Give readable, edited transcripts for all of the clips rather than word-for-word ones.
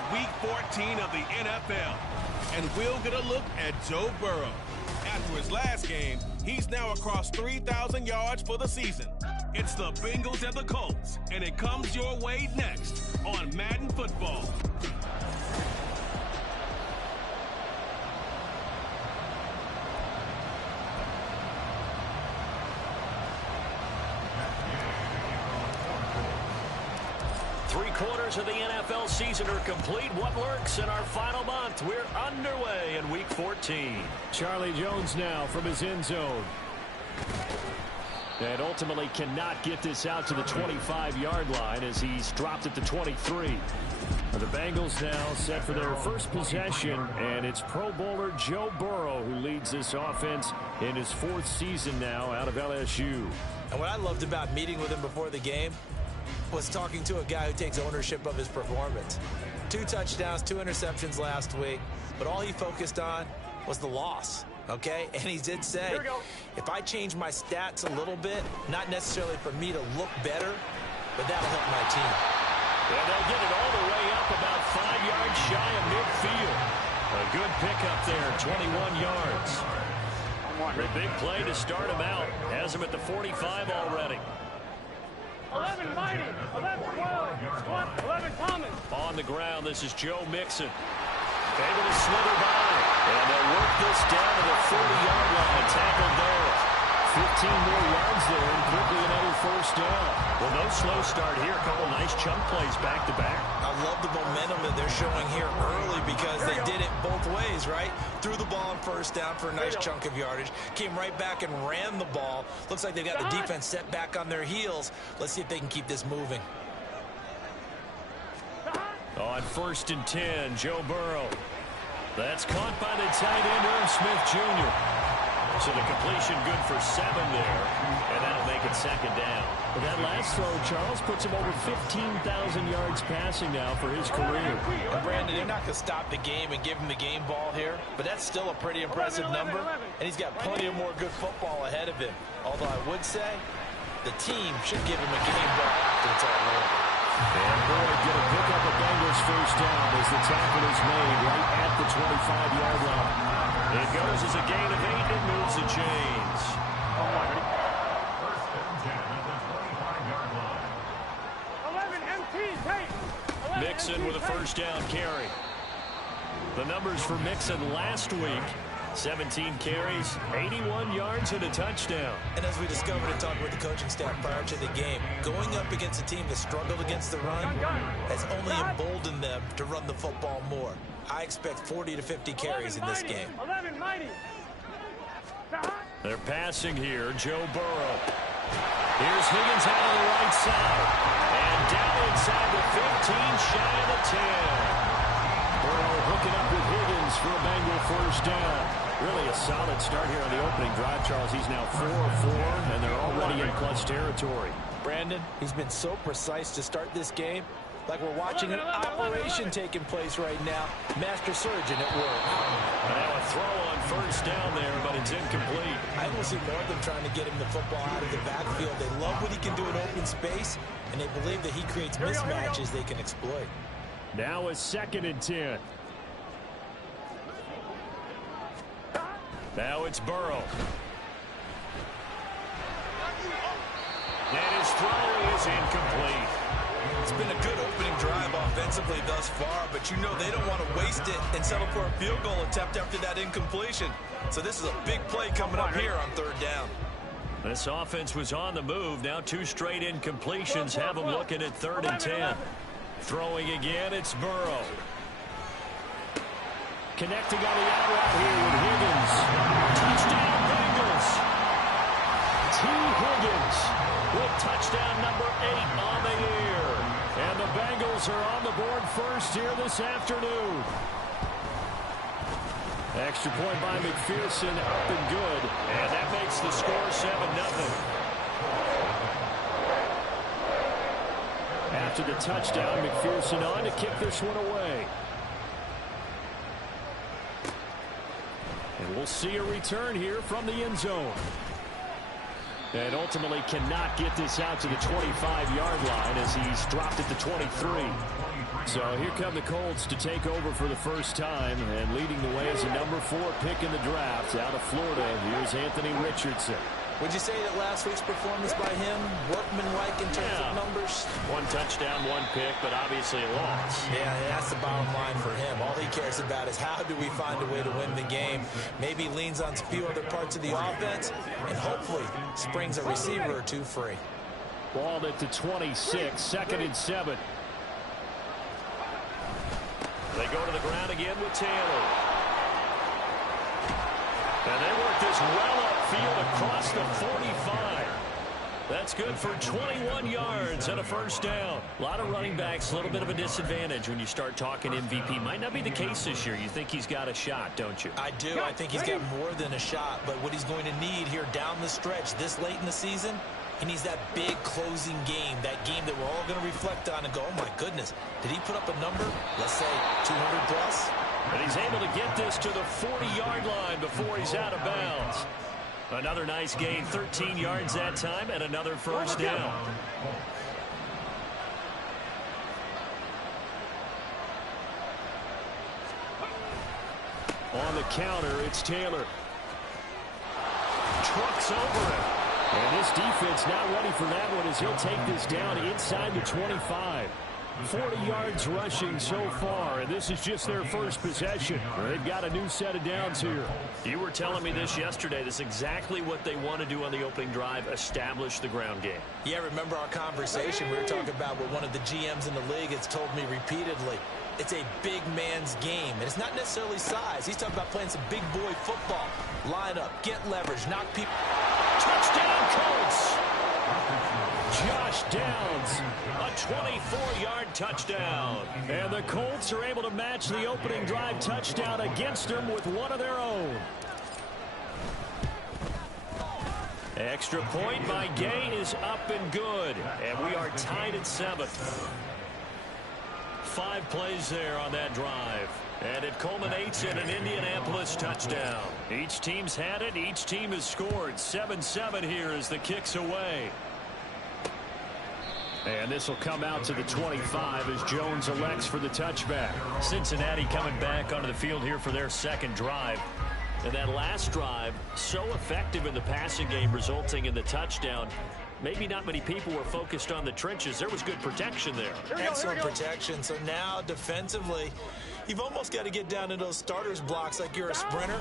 It's Week 14 of the NFL, and we'll get a look at Joe Burrow. After his last game, he's now across 3,000 yards for the season. It's the Bengals and the Colts, and it comes your way next on Madden Football. Three-quarters of the NFL season are complete. What lurks in our final month? We're underway in Week 14. Charlie Jones now from his end zone. And ultimately cannot get this out to the 25-yard line as he's dropped at the 23. The Bengals now set for their first possession, and it's Pro Bowler Joe Burrow who leads this offense in his fourth season now out of LSU. And what I loved about meeting with him before the game was talking to a guy who takes ownership of his performance. 2 touchdowns, 2 interceptions last week, but all he focused on was the loss, okay? And he did say, if I change my stats a little bit, not necessarily for me to look better, but that'll help my team. And they'll get it all the way up about 5 yards shy of midfield. A good pickup there, 21 yards. A big play to start him out. Has him at the 45 already. 11 Mighty, 11 12, 11 Thomas. On the ground, this is Joe Mixon. Able to slither by. And they'll work this down to the 40-yard line. Tackled there. 15 more yards there and quickly another first down. Well, no slow start here. A couple nice chunk plays back-to-back. I love the momentum that they're showing here early because they did it both ways, right? Threw the ball on first down for a nice chunk of yardage. Came right back and ran the ball. Looks like they've got the defense set back on their heels. Let's see if they can keep this moving. On 1st and 10, Joe Burrow. That's caught by the tight end, Irv Smith Jr. So the completion good for 7 there, and that'll make it 2nd down. But that last throw, Charles, puts him over 15,000 yards passing now for his career. And Brandon, they're not going to stop the game and give him the game ball here, but that's still a pretty impressive number, and he's got plenty of more good football ahead of him. Although I would say the team should give him a game ball after it's all over. And Boyd going to pick up a Bengals first down as the tackle is made right at the 25-yard line. It goes as a gain of 8 and moves the chains. Mixon with a first down carry. The numbers for Mixon last week: 17 carries, 81 yards, and a touchdown. And as we discovered in talking with the coaching staff prior to the game, going up against a team that struggled against the run has only emboldened them to run the football more. I expect 40 to 50 carries in this game. 11 Mighty. They're passing here, Joe Burrow. Here's Higgins out on the right side. And down inside the 15, shy of the 10. Burrow hooking up with Higgins for a Bengal first down. Really a solid start here on the opening drive, Charles. He's now 4 of 4, and they're already in clutch territory. Brandon, he's been so precise to start this game, like we're watching an operation taking place right now. Master surgeon at work. Now a throw on first down there, but it's incomplete. I will see more of them trying to get him the football out of the backfield. They love what he can do in open space, and they believe that he creates mismatches they can exploit. Now a 2nd and 10. Now it's Burrow. And his throw is incomplete. It's been a good opening drive offensively thus far, but you know they don't want to waste it and settle for a field goal attempt after that incompletion. So this is a big play coming up here on 3rd down. This offense was on the move. Now 2 straight incompletions have them looking at 3rd and 10. Throwing again, it's Burrow. Connecting on the out route here with Higgins. Touchdown Bengals. T. Higgins with touchdown number 8 on the year. And the Bengals are on the board first here this afternoon. Extra point by McPherson, up and good. And that makes the score 7-0. After the touchdown, McPherson on to kick this one away. And we'll see a return here from the end zone. And ultimately cannot get this out to the 25-yard line as he's dropped at the 23. So here come the Colts to take over for the first time, and leading the way is a number 4 pick in the draft out of Florida. Here's Anthony Richardson. Would you say that last week's performance by him, workmanlike in terms of numbers? 1 touchdown, 1 pick, but obviously a loss. Yeah, that's the bottom line for him. All he cares about is how do we find a way to win the game. Maybe leans on a few other parts of the offense, and hopefully springs a receiver or 2 free. Ball at the 26, 2nd and 7. They go to the ground again with Taylor. And they work this well upfield across the 45. That's good for 21 yards and a first down. A lot of running backs, a little bit of a disadvantage when you start talking MVP. Might not be the case this year. You think he's got a shot, don't you? I do. I think he's got more than a shot. But what he's going to need here down the stretch this late in the season, he needs that big closing game, that game that we're all going to reflect on and go, oh, my goodness, did he put up a number, let's say 200 plus? And he's able to get this to the 40-yard line before he's out of bounds. Another nice gain, 13 yards that time, and another first down. On the counter, it's Taylor. Trucks over it. And this defense now ready for that one as he'll take this down inside the 25. 40 yards rushing so far, and this is just their first possession. They've got a new set of downs here. You were telling me this yesterday. This is exactly what they want to do on the opening drive, establish the ground game. Yeah, remember our conversation? We were talking about what one of the GMs in the league has told me repeatedly. It's a big man's game, and it's not necessarily size. He's talking about playing some big boy football. Line up, get leverage, knock people. Touchdown, Colts! Josh Downs, a 24-yard touchdown. And the Colts are able to match the opening drive touchdown against them with one of their own. Extra point by Gay is up and good. And we are tied at 7. 5 plays there on that drive. And it culminates in an Indianapolis touchdown. Each team's had it. Each team has scored. 7-7 here as the kick's away. And this will come out to the 25 as Jones elects for the touchback. Cincinnati coming back onto the field here for their second drive. And that last drive, so effective in the passing game, resulting in the touchdown. Maybe not many people were focused on the trenches. There was good protection there. Excellent protection. So now defensively, you've almost got to get down to those starters blocks like you're a sprinter.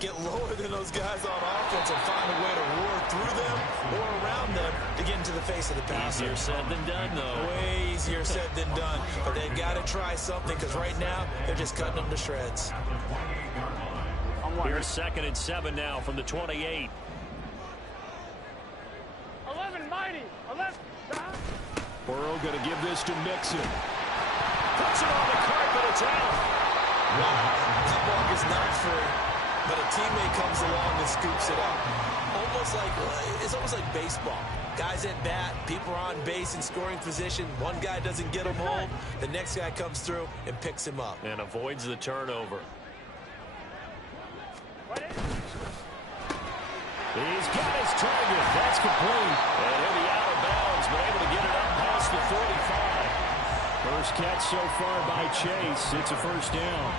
Get lower than those guys on offense and find a way to roar through them or around them to get into the face of the passer. Easier said than done, though. Way easier said than done. But they've got to try something because right now they're just cutting them to shreds. Here's 2nd and 7 now from the 28. 11 mighty. 11. Burrow going to give this to Mixon. Puts it on the carpet. It's out. Wow. That ball is not free. But a teammate comes along and scoops it up. It's almost like baseball. Guys at bat, people are on base in scoring position. One guy doesn't get him home. The next guy comes through and picks him up. And avoids the turnover. He's got his target. That's complete. And he'll be out of bounds, but able to get it up past the 45. First catch so far by Chase. It's a first down.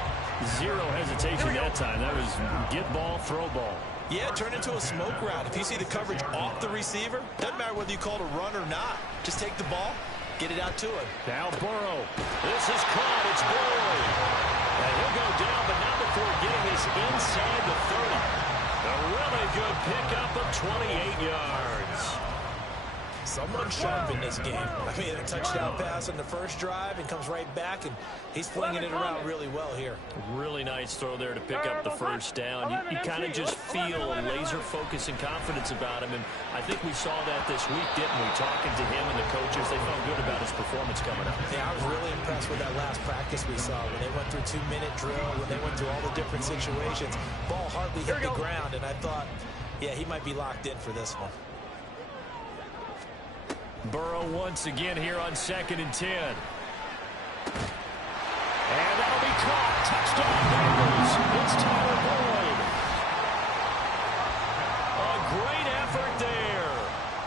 Zero hesitation that time. That was get ball, throw ball. Yeah, turn into a smoke route. If you see the coverage off the receiver, doesn't matter whether you call it a run or not. Just take the ball, get it out to him. Now Burrow. This is caught. It's Boyd. And he'll go down, but not before getting this inside the 30. A really good pickup of 28 yards. Someone sharp in this game. I mean, a touchdown pass on the first drive and comes right back, and he's flinging it around really well here. Really nice throw there to pick up the first down. You kind of just feel a laser focus and confidence about him, and I think we saw that this week, didn't we? Talking to him and the coaches, they felt good about his performance coming up. Yeah, I was really impressed with that last practice we saw when they went through 2-minute drill, when they went through all the different situations. Ball hardly hit the ground, and I thought, yeah, he might be locked in for this one. Burrow once again here on 2nd and 10. And that'll be caught. Touchdown Bengals. It's Tyler Boyd. A great effort there.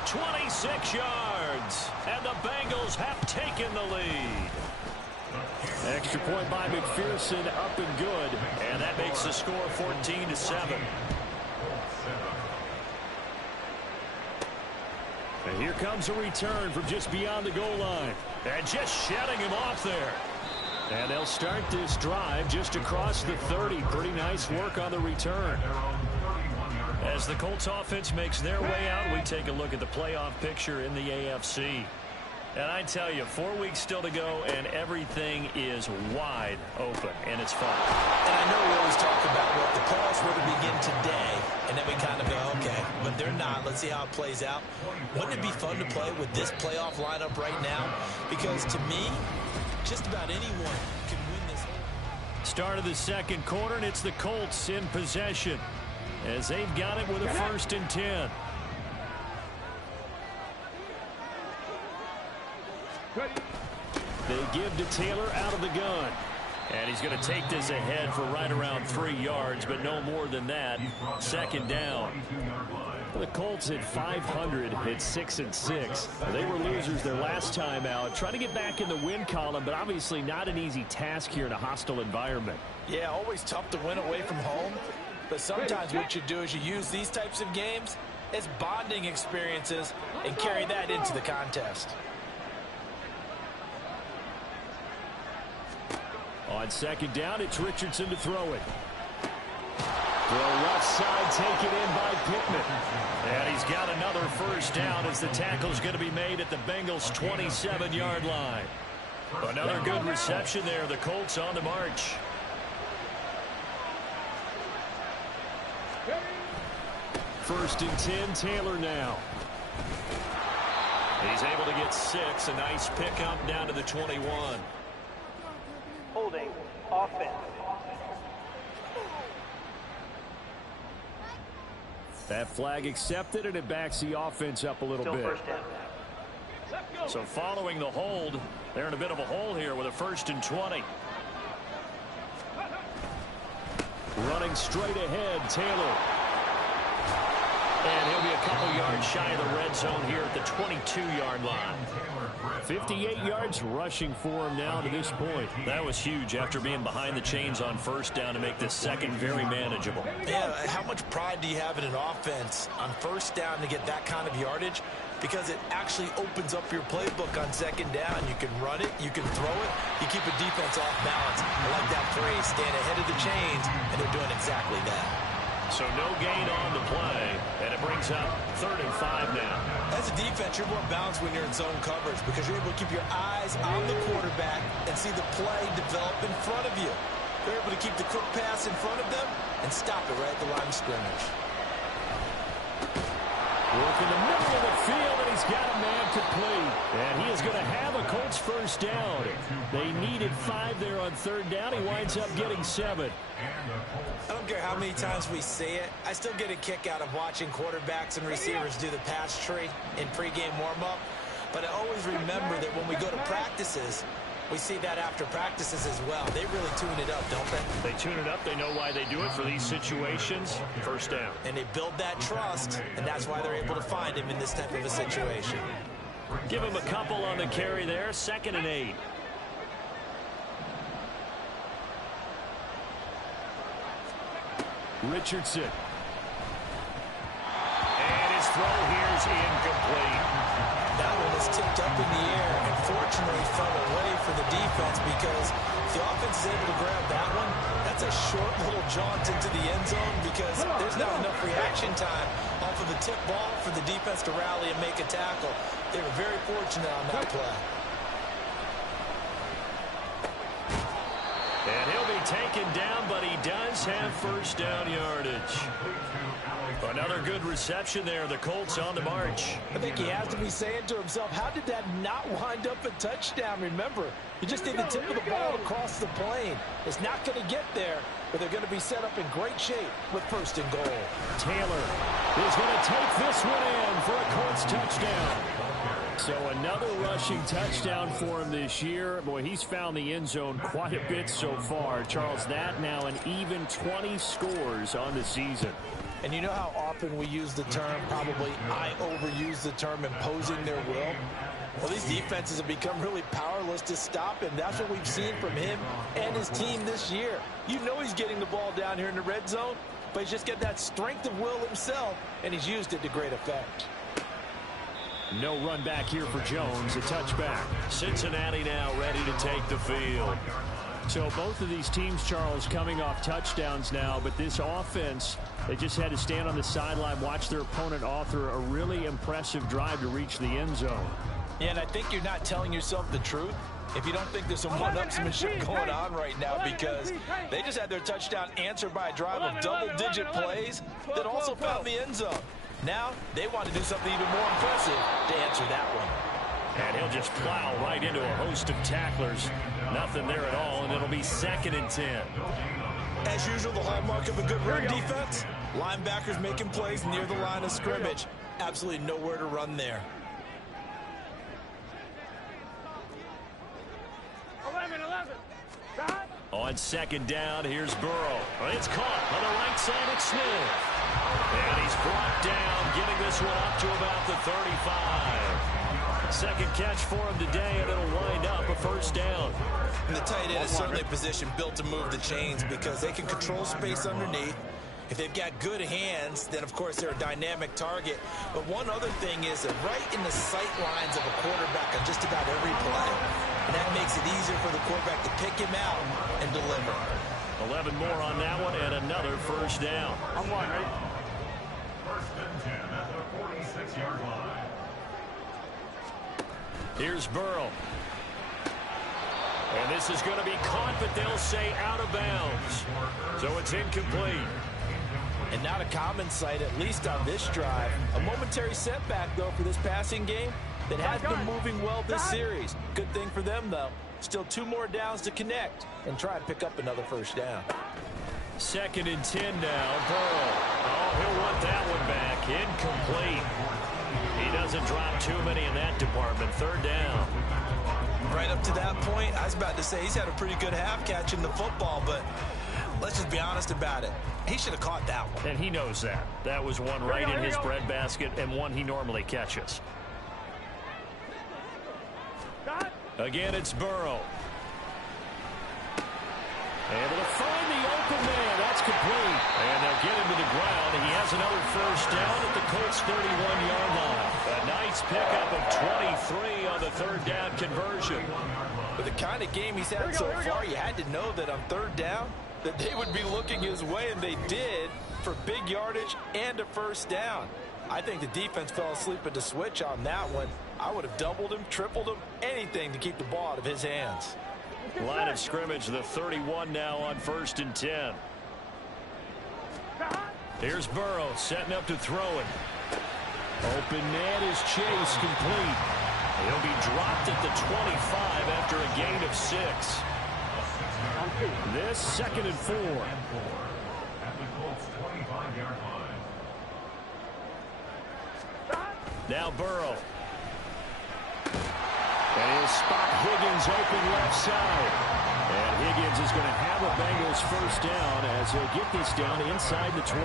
26 yards. And the Bengals have taken the lead. Extra point by McPherson, up and good. And that makes the score 14-7. And here comes a return from just beyond the goal line. And just shutting him off there. And they'll start this drive just across the 30. Pretty nice work on the return. As the Colts offense makes their way out, we take a look at the playoff picture in the AFC. And I tell you, 4 weeks still to go, and everything is wide open, and it's fun. And I know we always talk about what the playoffs were to begin today, and then we kind of go, okay, but they're not. Let's see how it plays out. Wouldn't it be fun to play with this playoff lineup right now? Because to me, just about anyone can win this. Start of the second quarter, and it's the Colts in possession as they've got it with a 1st and 10. They give to Taylor out of the gun. And he's going to take this ahead for right around 3 yards, but no more than that. 2nd down. The Colts at 500 at 6-6. They were losers their last time out. Trying to get back in the win column, but obviously not an easy task here in a hostile environment. Yeah, always tough to win away from home. But sometimes what you do is you use these types of games as bonding experiences and carry that into the contest. On 2nd down, it's Richardson to throw it. The left side taken in by Pittman. And he's got another 1st down as the tackle's going to be made at the Bengals' 27-yard line. Another good reception there. The Colts on the march. First and 10, Taylor now. He's able to get 6. A nice pickup down to the 21. Holding offense. That flag accepted, and it backs the offense up a little Still bit. 1st down. So following the hold, they're in a bit of a hole here with a 1st and 20. Running straight ahead, Taylor. And he'll be a couple yards shy of the red zone here at the 22-yard line. 58 yards rushing for him now to this point. That was huge after being behind the chains on 1st down to make this 2nd very manageable. Yeah, how much pride do you have in an offense on 1st down to get that kind of yardage? Because it actually opens up your playbook on 2nd down. You can run it, you can throw it, you keep a defense off balance. I like that phrase, staying ahead of the chains, and they're doing exactly that. So no gain on the play, and it brings up 3rd and 5 now. As a defense, you're more balanced when you're in zone coverage because you're able to keep your eyes on the quarterback and see the play develop in front of you. You're able to keep the quick pass in front of them and stop it right at the line of scrimmage. Work in the middle of the field, and he's got a man complete. And he is going to have a Colts 1st down. They needed 5 there on 3rd down. He winds up getting 7. I don't care how many times we see it. I still get a kick out of watching quarterbacks and receivers do the pass tree in pregame warm-up. But I always remember that when we go to practices, we see that after practices as well. They really tune it up, don't they? They tune it up. They know why they do it for these situations. 1st down. And they build that trust, and that's why they're able to find him in this type of a situation. Give him a couple on the carry there. 2nd and 8. Richardson. And his throw here is incomplete. That one is tipped up in the air and fortunately fell away for the defense because if the offense is able to grab that one, that's a short little jaunt into the end zone because there's not enough reaction time off of a tip ball for the defense to rally and make a tackle. They were very fortunate on that play. And he'll be taken down, but he does have 1st down yardage. Another good reception there. The Colts on the march. I think he has to be saying to himself, how did that not wind up a touchdown? Remember, you just need the tip of the ball across the plane. It's not going to get there, but they're going to be set up in great shape with 1st and goal. Taylor is going to take this one in for a Colts touchdown. So another rushing touchdown for him this year. Boy, he's found the end zone quite a bit so far. Charles, that now an even 20 scores on the season. And you know how often we use the term, probably I overuse the term imposing their will? Well, these defenses have become really powerless to stop him. That's what we've seen from him and his team this year. You know he's getting the ball down here in the red zone, but he's just got that strength of will himself, and he's used it to great effect. No run back here for Jones, a touchback. Cincinnati now ready to take the field. So both of these teams, Charles, coming off touchdowns now, but this offense, they just had to stand on the sideline, watch their opponent author a really impressive drive to reach the end zone. Yeah, and I think you're not telling yourself the truth if you don't think there's some one-upsmanship going on right now, because they just had their touchdown answered by a drive of double-digit plays that also found the end zone. Now they want to do something even more impressive to answer that one. And he'll just plow right into a host of tacklers. Nothing there at all, and it'll be 2nd and 10. As usual, the hallmark of a good run defense, linebackers making plays near the line of scrimmage. Absolutely nowhere to run there. 11. On 2nd down, here's Burrow. It's caught on the right side. It's Smith. And he's brought down, getting this one up to about the 35. Second catch for him today, and it'll wind up a 1st down. And the tight end is certainly a position built to move the chains because they can control space underneath. If they've got good hands, then of course they're a dynamic target. But one other thing is that right in the sight lines of a quarterback on just about every play. And that makes it easier for the quarterback to pick him out and deliver. 11 more on that one, and another 1st down. I'm one, right? 1st and 10 at the 46-yard line. Here's Burrow. And this is going to be caught, but they'll say out of bounds. So it's incomplete. And not a common sight, at least on this drive. A momentary setback, though, for this passing game that has been moving well this series. Good thing for them, though. Still 2 more downs to connect and try and pick up another 1st down. 2nd and 10 now. Burrow. Oh, he'll want that one back. Incomplete. He doesn't drop too many in that department. 3rd down. Right up to that point, I was about to say he's had a pretty good half catching the football, but let's just be honest about it. He should have caught that one. And he knows that. That was one right in his breadbasket and one he normally catches. Again, it's Burrow. Able to find the open man. That's complete. And they'll get him to the ground. He has another 1st down at the Colts' 31-yard line. A nice pickup of 23 on the 3rd down conversion. With the kind of game he's had so far, you had to know that on 3rd down that they would be looking his way, and they did, for big yardage and a 1st down. I think the defense fell asleep at the switch on that one. I would have doubled him, tripled him, anything to keep the ball out of his hands. Line of scrimmage, the 31 now on 1st and 10. Here's Burrow setting up to throw it. Open man is Chase, complete. He'll be dropped at the 25 after a gain of 6. This 2nd and 4. At the Colts' 25-yard line. Now Burrow. And he'll spot Higgins open left side. And Higgins is going to have a Bengals 1st down as he'll get this down inside the 20.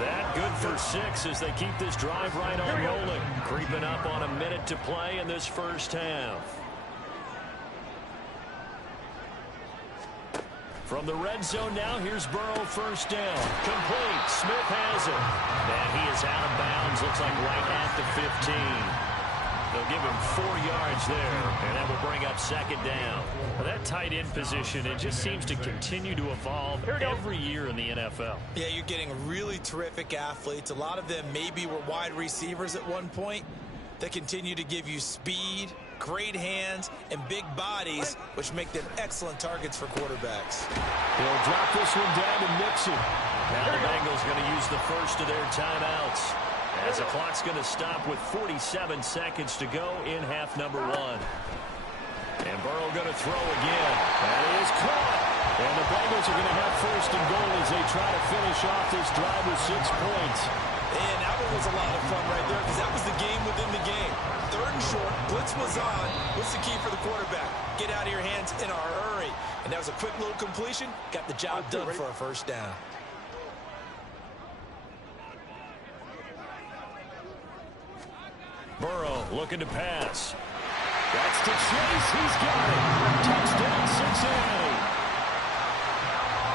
That good for 6 as they keep this drive right on rolling. Creeping up on a minute to play in this 1st half. From the red zone now, here's Burrow 1st down. Complete. Smith has it. And he is out of bounds. Looks like right at the 15. They'll give him 4 yards there, and that will bring up 2nd down. Well, that tight end position, it just seems to continue to evolve every year in the NFL. Yeah, you're getting really terrific athletes. A lot of them maybe were wide receivers at one point. They continue to give you speed, great hands, and big bodies, which make them excellent targets for quarterbacks. He'll drop this one down to Mixon. Now the Bengals going to use the first of their timeouts, as the clock's going to stop with 47 seconds to go in half number 1. And Burrow going to throw again. That is caught. And the Bengals are going to have 1st and goal as they try to finish off this drive with 6 points. And that one was a lot of fun right there because that was the game within the game. 3rd and short, blitz was on. What's the key for the quarterback? Get out of your hands in a hurry. And that was a quick little completion. Got the job done for a 1st down. Burrow looking to pass. That's to Chase. He's got it. Touchdown, Cincinnati.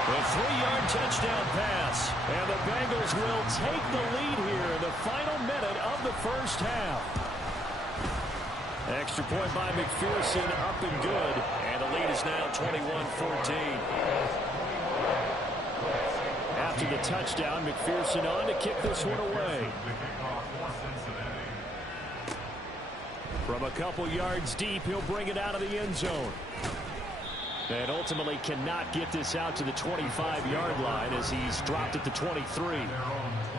A 3-yard touchdown pass. And the Bengals will take the lead here in the final minute of the first half. Extra point by McPherson, up and good. And the lead is now 21-14. After the touchdown, McPherson on to kick this one away. From a couple yards deep, he'll bring it out of the end zone. And ultimately cannot get this out to the 25-yard line as he's dropped at the 23.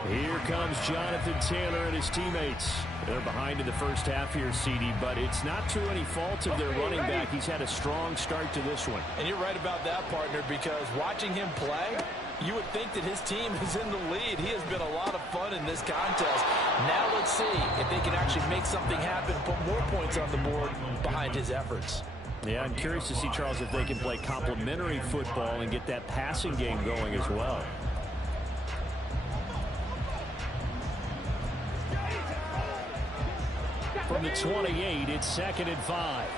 Here comes Jonathan Taylor and his teammates. They're behind in the first half here, CD, but it's not to any fault of their running back. He's had a strong start to this one. And you're right about that, partner, because watching him play, you would think that his team is in the lead. He has been a lot of fun in this contest. Now let's see if they can actually make something happen, put more points on the board behind his efforts. Yeah, I'm curious to see, Charles, if they can play complementary football and get that passing game going as well. From the 28, it's 2nd and 5.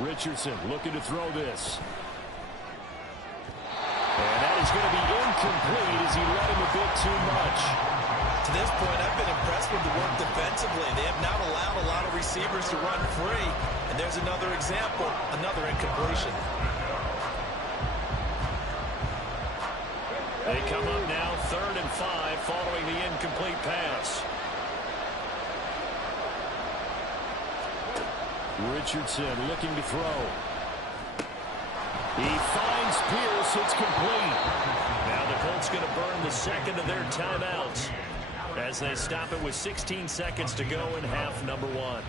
Richardson looking to throw this. And that is going to be incomplete as he led him a bit too much. To this point, I've been impressed with the work defensively. They have not allowed a lot of receivers to run free. And there's another example, another incompletion. They come up now 3rd and 5 following the incomplete pass. Richardson looking to throw. He finds Pierce. It's complete. Now the Colts going to burn the second of their timeouts as they stop it with 16 seconds to go in half number 1.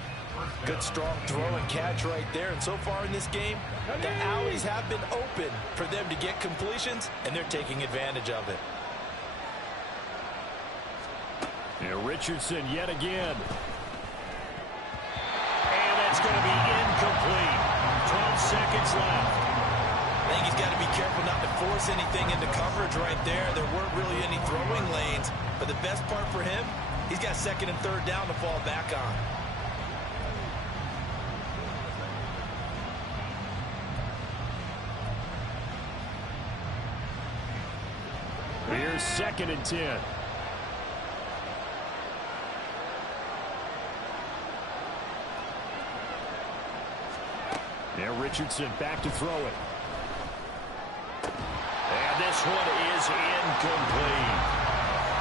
Good strong throw and catch right there. And so far in this game, the alleys have been open for them to get completions, and they're taking advantage of it. And Richardson yet again. And that's going to be incomplete. 12 seconds left. I think he's got to be careful not to force anything into coverage right there. There weren't really any throwing lanes. But the best part for him, he's got 2nd and 3rd down to fall back on. Here's 2nd and 10. Now Richardson back to throw it. And this one is incomplete.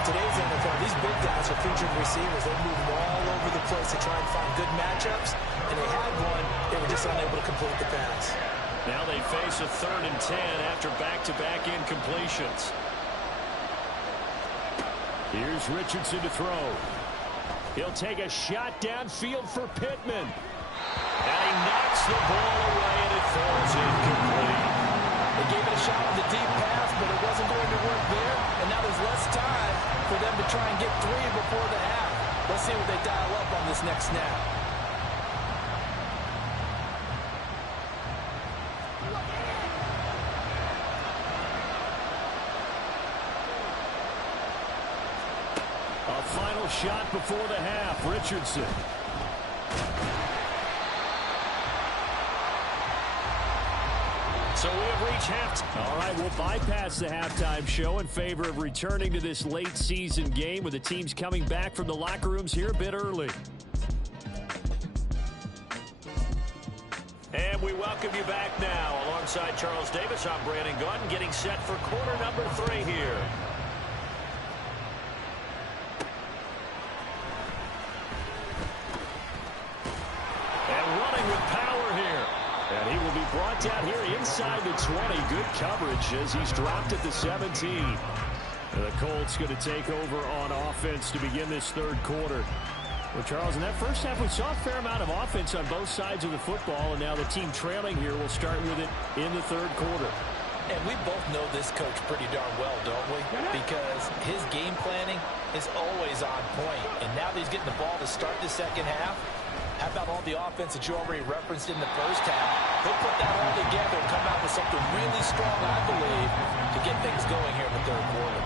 Today's NFL, these big guys are featured receivers. They move all over the place to try and find good matchups. And they had one. They were just unable to complete the pass. Now they face a 3rd and 10 after back-to-back incompletions. Here's Richardson to throw. He'll take a shot downfield for Pittman. And he knocks the ball away, and it falls incomplete. They gave it a shot with the deep pass, but it wasn't going to work there. And now there's less time for them to try and get 3 before the half. Let's see what they dial up on this next snap. A final shot before the half. Richardson. So we have reached halftime. All right, we'll bypass the halftime show in favor of returning to this late season game with the teams coming back from the locker rooms here a bit early. And we welcome you back now. Alongside Charles Davis, I'm Brandon Gunn, getting set for quarter number 3 here. And running with power here. And he will be brought down here inside the 20. Good coverage as he's dropped at the 17. And the Colts going to take over on offense to begin this 3rd quarter. Well, Charles, in that first half, we saw a fair amount of offense on both sides of the football, and now the team trailing here will start with it in the 3rd quarter. And we both know this coach pretty darn well, don't we? Because his game planning is always on point. And now that he's getting the ball to start the second half, how about all the offense that you already referenced in the first half? He'll put that all together and come out with something really strong, I believe, to get things going here in the 3rd quarter.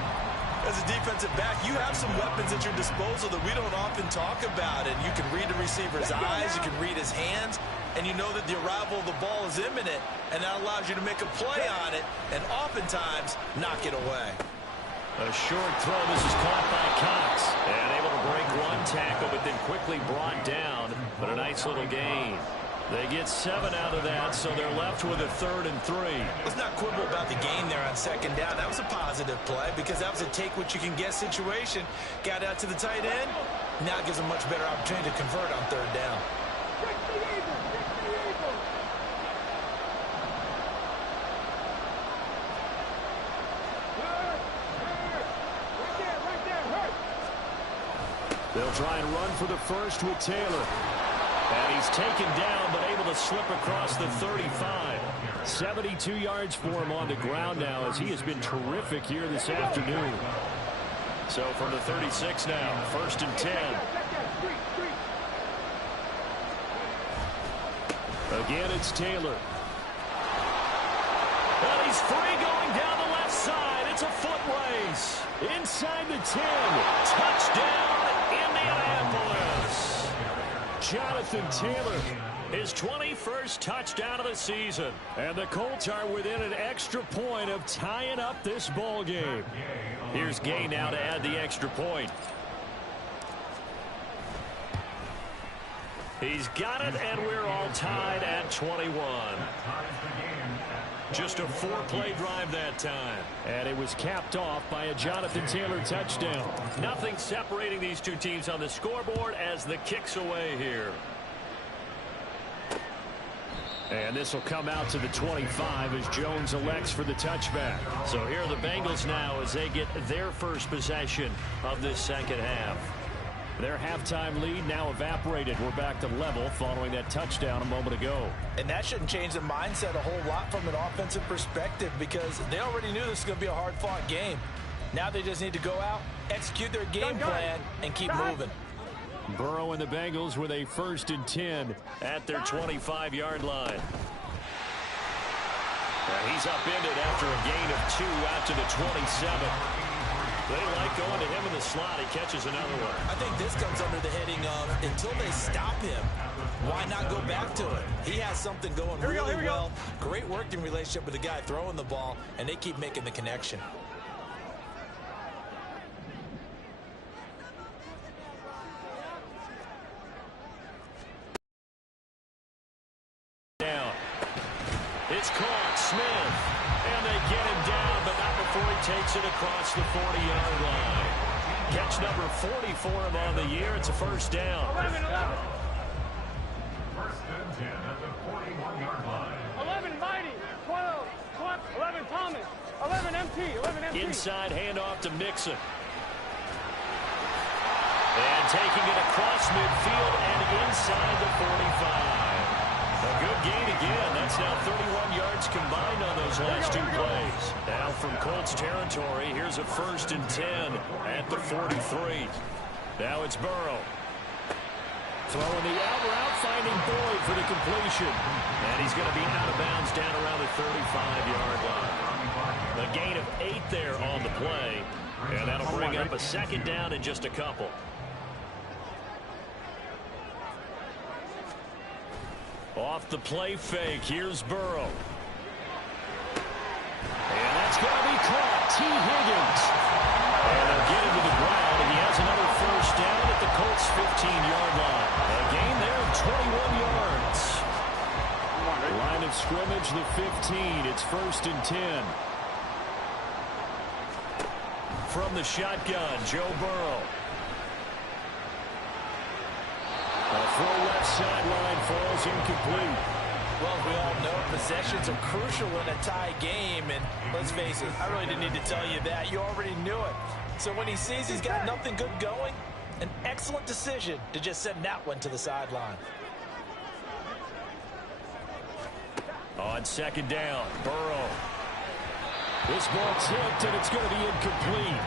As a defensive back, you have some weapons at your disposal that we don't often talk about. And you can read the receiver's eyes, you can read his hands, and you know that the arrival of the ball is imminent, and that allows you to make a play on it and oftentimes knock it away. A short throw. This is caught by Cox. And able to break one tackle, but then quickly brought down. But a nice little gain. They get 7 out of that, so they're left with a 3rd and 3. Let's not quibble about the gain there on 2nd down. That was a positive play because that was a take-what-you-can-get situation. Got out to the tight end. Now it gives them a much better opportunity to convert on 3rd down. They'll try and run for the first with Taylor. And he's taken down, but able to slip across the 35. 72 yards for him on the ground now, as he has been terrific here this afternoon. So from the 36 now, 1st and 10. Again, it's Taylor. And he's free going down the left side. It's a foot race. Inside the 10. Touchdown, Indianapolis. Jonathan Taylor, his 21st touchdown of the season. And the Colts are within an extra point of tying up this ball game. Here's Gay now to add the extra point. He's got it, and we're all tied at 21. Just a 4-play drive that time. And it was capped off by a Jonathan Taylor touchdown. Nothing separating these two teams on the scoreboard as the kick's away here. And this will come out to the 25 as Jones elects for the touchback. So here are the Bengals now as they get their first possession of this second half. Their halftime lead now evaporated. We're back to level following that touchdown a moment ago. And that shouldn't change the mindset a whole lot from an offensive perspective because they already knew this was going to be a hard-fought game. Now they just need to go out, execute their game plan, and keep moving. Burrow and the Bengals with a 1st and 10 at their 25-yard line. And he's upended after a gain of 2 out to the 27. They like going to him in the slot. He catches another one. I think this comes under the heading of until they stop him, why not go back to it? He has something going really well. Great working relationship with the guy throwing the ball, and they keep making the connection. Down. It's caught. Smith. And they get him down, but not before he takes it across the 40-yard line. Catch number 40 for him on the year. It's a 1st down. 1st and 10 at the 41-yard line. 11 Mighty, 12, 11 Thomas, 11 MT, 11 MT. Inside handoff to Mixon. And taking it across midfield and inside the 45. A good gain again. That's now 31 yards combined on those last 2 plays. Now from Colts territory, here's a 1st and 10 at the 43. Now it's Burrow. Throwing the out route, finding Boyd for the completion. And he's going to be out of bounds down around the 35-yard line. A gain of 8 there on the play. And that'll bring up a 2nd down in just a couple. Off the play fake, here's Burrow. And that's going to be caught. T. Higgins. And they'll get him to the ground, and he has another 1st down at the Colts' 15-yard line. A gain there of 21 yards. Line of scrimmage, the 15. It's 1st and 10. From the shotgun, Joe Burrow. A full left sideline falls incomplete. Well, we all know possessions are crucial in a tie game, and let's face it, I really didn't need to tell you that. You already knew it. So when he sees he's got nothing good going, an excellent decision to just send that one to the sideline. On 2nd down, Burrow. This ball tipped, and it's going to be incomplete.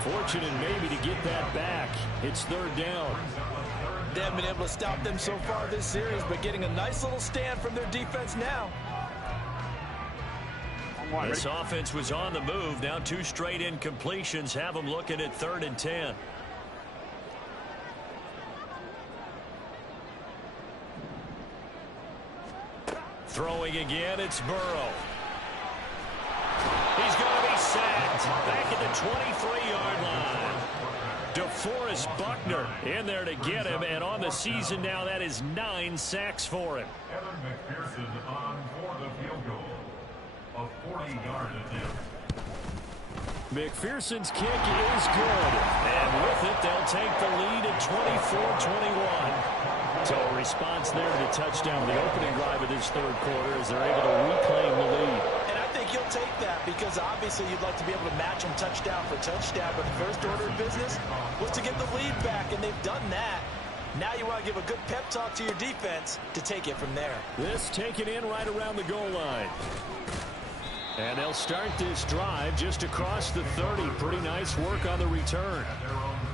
Fortunate maybe to get that back. It's 3rd down. They haven't been able to stop them so far this series, but getting a nice little stand from their defense now. This offense was on the move. Now 2 straight incompletions have them looking at 3rd and 10. Throwing again, it's Burrow. He's going to be sacked back at the 23-yard line. DeForest Buckner in there to get him, and on the season now, that is 9 sacks for him. Evan McPherson on for the field goal. A 40-yard attempt. McPherson's kick is good, and with it, they'll take the lead at 24-21. So a response there to the touchdown, the opening drive of this 3rd quarter, as they're able to reclaim the lead. And I think you'll take that because obviously you'd like to be able to match them touchdown for touchdown, but the first order of business was to get the lead back, and they've done that. Now you want to give a good pep talk to your defense to take it from there. This taken in right around the goal line. And they'll start this drive just across the 30. Pretty nice work on the return.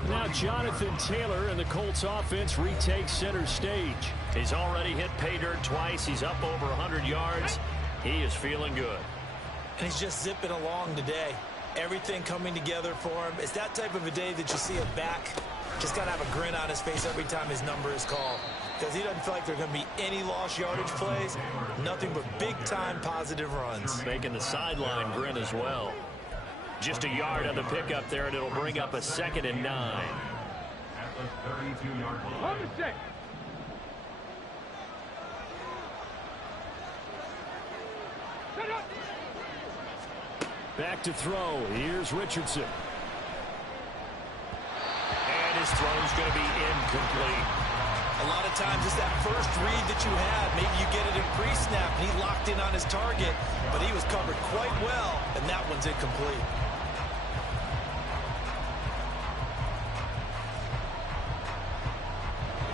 Now Jonathan Taylor and the Colts offense retakes center stage. He's already hit pay dirt twice. He's up over 100 yards. He is feeling good. And he's just zipping along today. Everything coming together for him. It's that type of a day that you see a back just got to have a grin on his face every time his number is called. Because he doesn't feel like there are going to be any lost yardage plays. Nothing but big-time positive runs. Making the sideline grin as well. Just a yard on the pickup there, and it'll bring up a 2nd and 9. At the 32-yard line. Back to throw. Here's Richardson. And his throw's going to be incomplete. A lot of times it's that first read that you had. Maybe you get it in pre-snap, and he locked in on his target, but he was covered quite well, and that one's incomplete.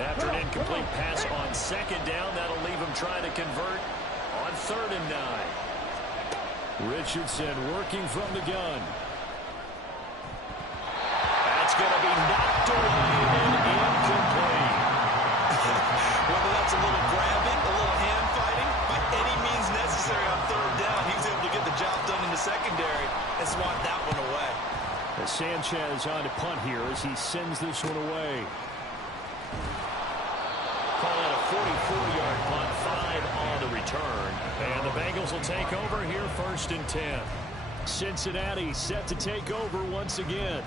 After an incomplete pass on 2nd down, that'll leave him trying to convert on 3rd and 9. Richardson working from the gun. That's going to be knocked away and incomplete. Whether that's a little grabbing, a little hand fighting, by any means necessary on 3rd down, he was able to get the job done in the secondary and swat that one away. As Sanchez on to punt here as he sends this one away. Call it a 44-yard punt, 5 on the return. And the Bengals will take over here 1st and 10. Cincinnati set to take over once again.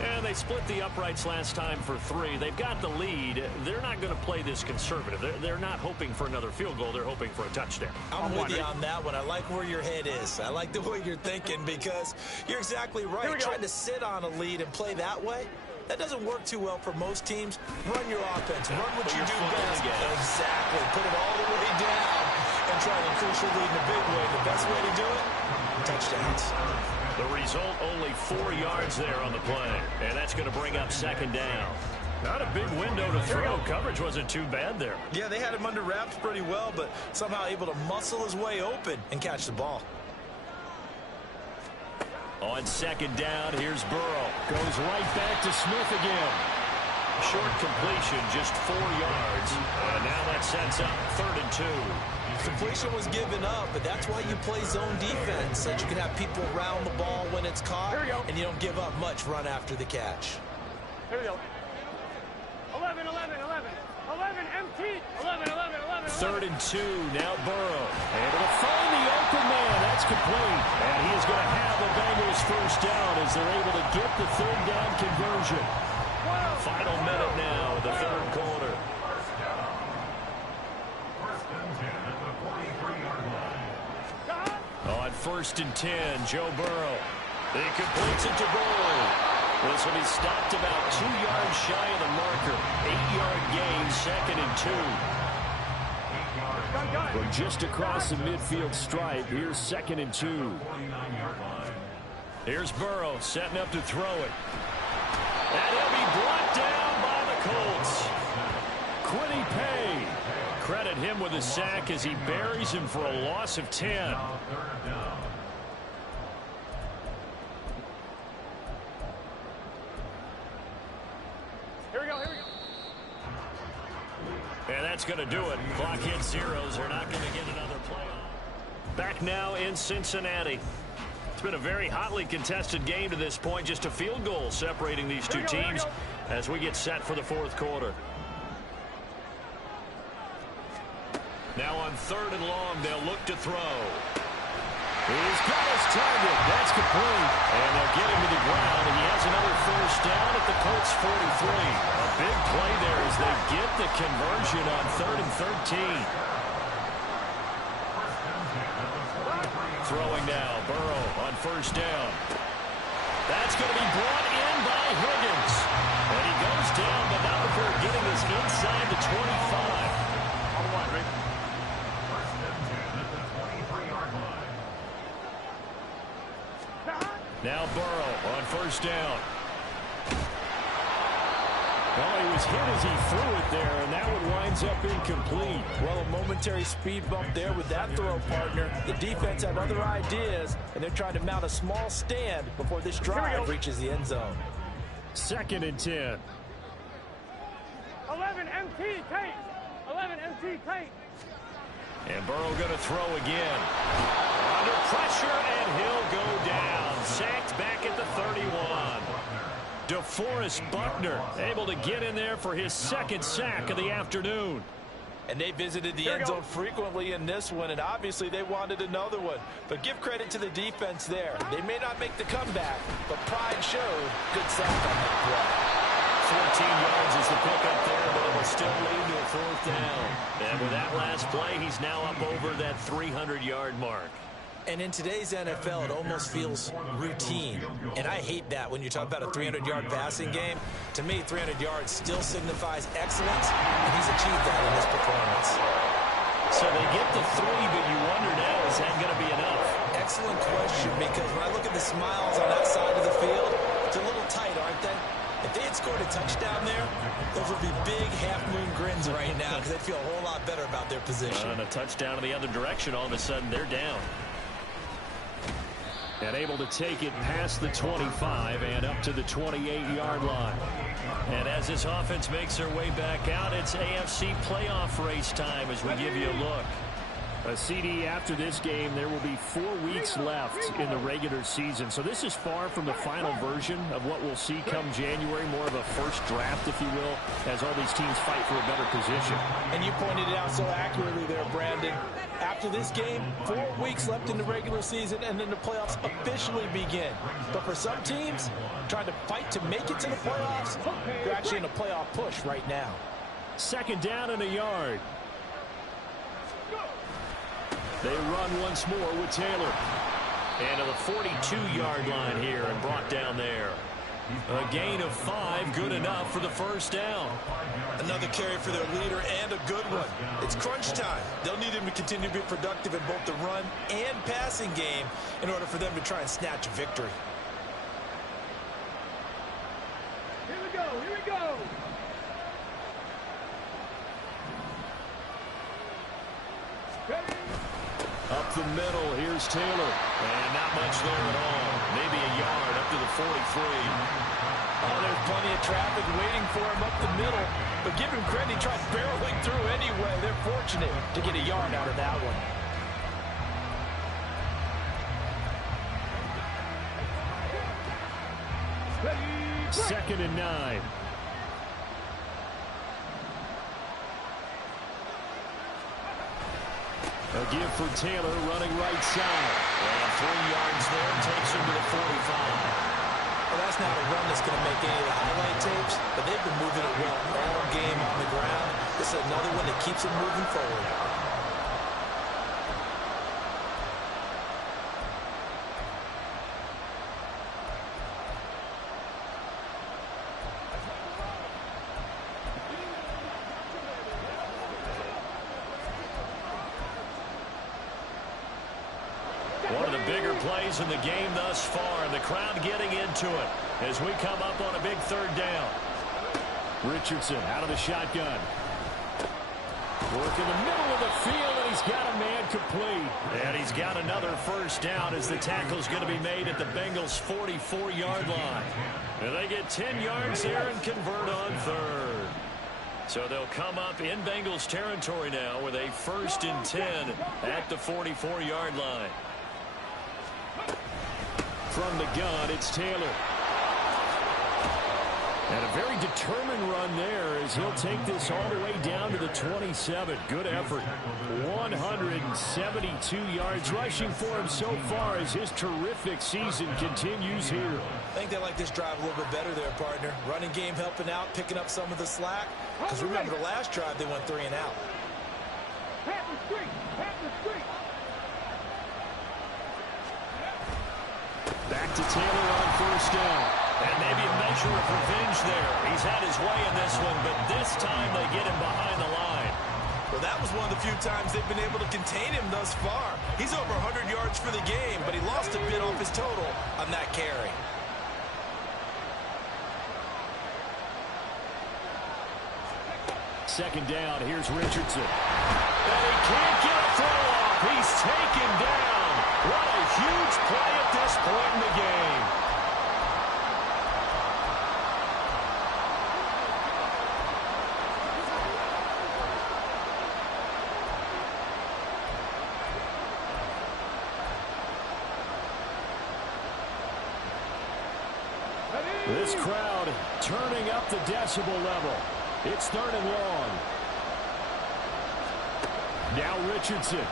And they split the uprights last time for 3. They've got the lead. They're not going to play this conservative. They're not hoping for another field goal. They're hoping for a touchdown. I'm with you on that one. I like where your head is. I like the way you're thinking because you're exactly right. Trying to sit on a lead and play that way, that doesn't work too well for most teams. Run your offense. Run what you do best. Exactly. Put it all the way down and try to increase your lead in a big way. The best way to do it, touchdowns. The result, only 4 yards there on the play. And that's going to bring up 2nd down. Not a big window to throw. Coverage wasn't too bad there. Yeah, they had him under wraps pretty well, but somehow able to muscle his way open and catch the ball. On 2nd down, here's Burrow. Goes right back to Smith again. Short completion, just 4 yards. And now that sets up 3rd and 2. Completion was given up, but that's why you play zone defense, so that you can have people around the ball when it's caught, and you don't give up much run after the catch. Here we go. 11, 11, 11. 11, empty. 11, 11, 11. 3rd and 2, now Burrow. Able to find the open man. That's complete. And he is going to have the Bengals 1st down as they're able to get the 3rd down conversion. Final minute now of the 3rd quarter. On 1st and 10, Joe Burrow. He completes it to Burrow. This will be stopped about 2 yards shy of the marker. 8-yard gain, 2nd and 2. From just across the midfield stripe, here's 2nd and 2. Here's Burrow setting up to throw it. And he'll be brought down by the Colts. Quiddy Pay. Credit him with a sack as he buries him for a loss of 10. Here we go, here we go. And that's going to do it. Clock hits zeros. They're not going to get another play. Back now in Cincinnati. It's been a very hotly contested game to this point. Just a field goal separating these two teams as we get set for the fourth quarter. Now on 3rd and long, they'll look to throw. He's got his target. That's complete. And they'll get him to the ground. And he has another first down at the Colts 43. A big play there as they get the conversion on 3rd and 13. Throwing now, Burrow on first down. That's going to be brought in by Higgins. And he goes down, but now they're getting us inside the 25. Now Burrow on first down. Well, he was hit as he threw it there, and that one winds up incomplete. Well, a momentary speed bump there with that throw, partner. The defense had other ideas, and they're trying to mount a small stand before this drive reaches the end zone. 2nd and 10. 11 MT tight. 11 MT tight. And Burrow going to throw again. Under pressure, and he'll go down. Sacked back at the 31. DeForest Buckner able to get in there for his 2nd sack of the afternoon. And they visited the end zone frequently in this one, and obviously they wanted another one. But give credit to the defense there. They may not make the comeback, but pride showed. Good sack on that play. 14 yards is the pickup there, but it will still lead to a 4th down. And with that last play, he's now up over that 300-yard mark. And in today's NFL, it almost feels routine. And I hate that when you talk about a 300-yard passing game. To me, 300 yards still signifies excellence, and he's achieved that in his performance. So they get the 3, but you wonder now, is that going to be enough? Excellent question, because when I look at the smiles on that side of the field, it's a little tight, aren't they? If they had scored a touchdown there, those would be big half-moon grins right now because they'd feel a whole lot better about their position. And a touchdown in the other direction, all of a sudden they're down. And able to take it past the 25 and up to the 28-yard line. And as this offense makes their way back out, it's AFC playoff race time as we give you a look. A CD after this game, there will be 4 weeks left in the regular season. So this is far from the final version of what we'll see come January, more of a first draft, if you will, as all these teams fight for a better position. And you pointed it out so accurately there, Brandon. After this game, 4 weeks left in the regular season, and then the playoffs officially begin. But for some teams, trying to fight to make it to the playoffs, they're actually in a playoff push right now. 2nd down and a yard. They run once more with Taylor. And to the 42-yard line here and brought down there. A gain of 5, good enough for the first down. Another carry for their leader and a good one. It's crunch time. They'll need him to continue to be productive in both the run and passing game in order for them to try and snatch a victory. Here we go. Here we go. Ready? Up the middle, here's Taylor. And not much there at all. Maybe a yard up to the 43. Oh, there's plenty of traffic waiting for him up the middle. But give him credit, he tried barreling through anyway. They're fortunate to get a yard out of that one. Ready? 2nd and 9. A give for Taylor running right side. And 3 yards there takes him to the 45. Well, that's not a run that's going to make any of the highlight tapes, but they've been moving it well all game on the ground. This is another one that keeps it moving forward. One of the bigger plays in the game thus far, and the crowd getting into it as we come up on a big 3rd down. Richardson out of the shotgun. Work in the middle of the field, and he's got a man complete. And he's got another first down as the tackle's going to be made at the Bengals' 44-yard line. And they get 10 yards there and convert on 3rd. So they'll come up in Bengals territory now with a 1st and 10 at the 44-yard line. From the gun, it's Taylor. And a very determined run there as he'll take this all the way down to the 27. Good effort. 172 yards rushing for him so far as his terrific season continues here. I think they like this drive a little bit better there, partner. Running game helping out, picking up some of the slack. Because remember, the last drive they went 3 and out. Back to Taylor on first down. And maybe a measure of revenge there. He's had his way in this one, but this time they get him behind the line. Well, that was one of the few times they've been able to contain him thus far. He's over 100 yards for the game, but he lost a bit off his total on that carry. Second down, here's Richardson. And he can't get a throw off. He's taken down. What a huge play at this point in the game. This crowd turning up the decibel level. It's 3rd and long. Now Richardson.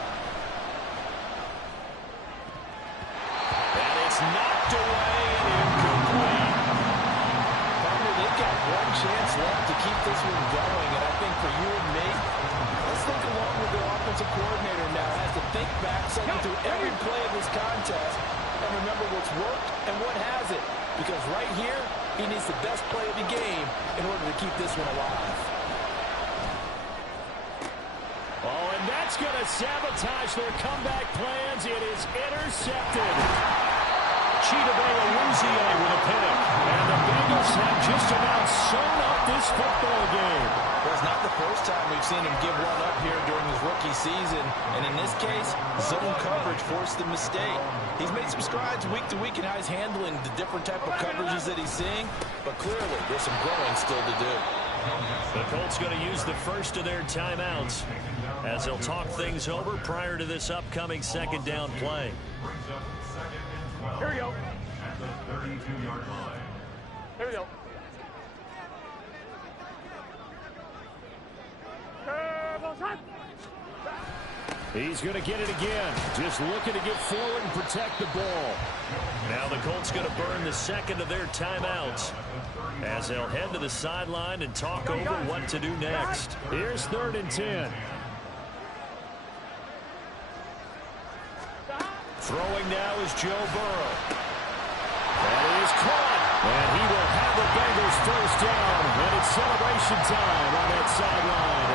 And it's knocked away and incomplete. Partner, they've got one chance left to keep this one going, and I think for you and me, let's think along with the offensive coordinator now. Has to think back, cycle through every play of this contest, and remember what's worked and what hasn't. Because right here, he needs the best play of the game in order to keep this one alive. Oh, and that's going to sabotage their comeback plans. It is intercepted. Chidobe with a pick. And the Bengals have just about sewn up this football game. Well, it's not the first time we've seen him give one up here during his rookie season. And in this case, zone coverage forced the mistake. He's made some strides week to week in how he's handling the different type of coverages that he's seeing. But clearly, there's some growing still to do. The Colts going to use the first of their timeouts as they'll talk things over prior to this upcoming second down play. Here we go. At the 32-yard line. Here we go. He's going to get it again. Just looking to get forward and protect the ball. Now the Colts going to burn the second of their timeouts as they'll head to the sideline and talk over what to do next. Here's 3rd and 10. Throwing now is Joe Burrow. That is caught. And he will have the Bengals first down. And it's celebration time on that sideline.